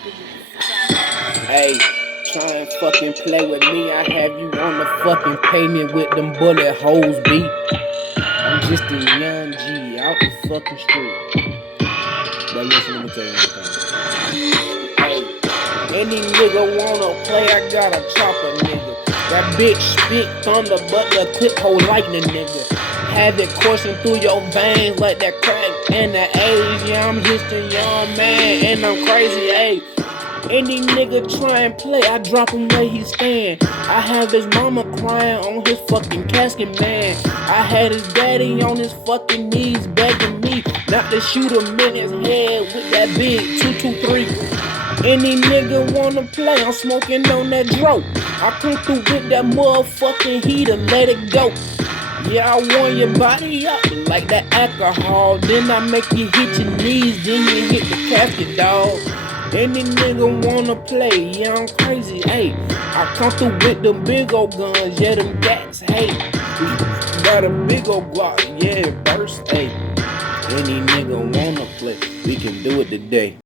Hey, try and fucking play with me. I have you on the fucking pavement with them bullet holes beat. I'm just a young G out the fucking street. But listen, let me tell you one thing. Hey, any nigga wanna play, I gotta chop a nigga. That bitch spit thunder, but the clip hold lightning, nigga. Have it coursing through your veins like that crack and the age. Yeah, I'm just a young man and I'm crazy, ayy. Any nigga try and play, I drop him where he stand. I have his mama crying on his fucking casket, man. I had his daddy on his fucking knees begging me not to shoot him in his head with that big 223. Any nigga wanna play, I'm smoking on that dro. I come through with that motherfucking heater, let it go. Yeah, I warm your body up like that alcohol. Then I make you hit your knees, then you hit the casket, dog. Any nigga wanna play, yeah, I'm crazy, hey. I come through with them big old guns, yeah, them gats, hey. Got a big old Glock, yeah, burst, hey. Any nigga wanna play, we can do it today.